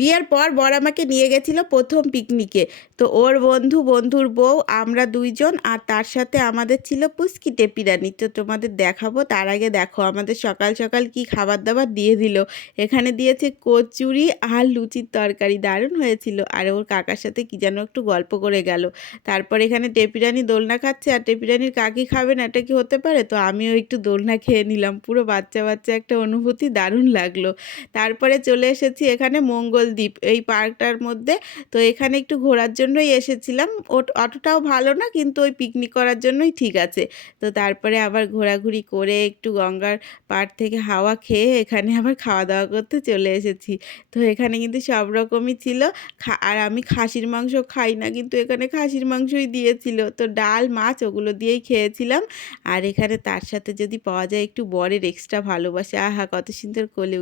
বিয়ের পর বর আমাকে নিয়ে গেছিল প্রথম পিকনিকে। তো ওর বন্ধু, বন্ধুর বউ, আমরা ২ জন আর তার সাথে আমাদের ছিল পুচকি টেপি রানী। তো তোমাদের দেখাবো। তার আগে দেখো আমাদের সকাল সকাল কি খাবার-দাবার দিয়ে দিল। এখানে দিয়েছে কচুরি আর লুচির তরকারি, দারুণ হয়েছিল। আর ওর কাকার সাথে কি যেন একটু গল্প করে গেল। তারপর এখানে টেপি রানী দোলনা খাচ্ছে আর টেপি রানীর কাকি খাবে না, এটা কি হতে পারে? তো আমিও একটু দোলনা খেয়ে নিলাম। পুরো বাচ্চা, বাচ্চা একটা অনুভূতি, দারুণ লাগলো। তারপরে চলে এসেছি এখানে মঙ্গলদ্বীপ এই পার্কটার মধ্যে। তো এখানে একটু ঘোরার জন্যই এসেছিলাম। অতটাও ভালো না, কিন্তু ওই পিকনিক করার জন্যই ঠিক আছে। তো তারপরে আবার ঘোরাঘুরি করে একটু গঙ্গার পাড় থেকে হাওয়া খেয়ে এখানে আবার খাওয়া দাওয়া করতে চলে এসেছি। তো এখানে কিন্তু সব রকমই ছিল। আর আমি খাসির মাংস খাই না, কিন্তু এখানে খাসির মাংসই দিয়েছিল। তো ডাল, মাছ ওগুলো দিয়েই খেয়েছিলাম। আর এখানে তার সাথে যদি পাওয়া যায় একটু বরের এক্সট্রা ভালোবাসা, আহা কত সুন্দর কোলে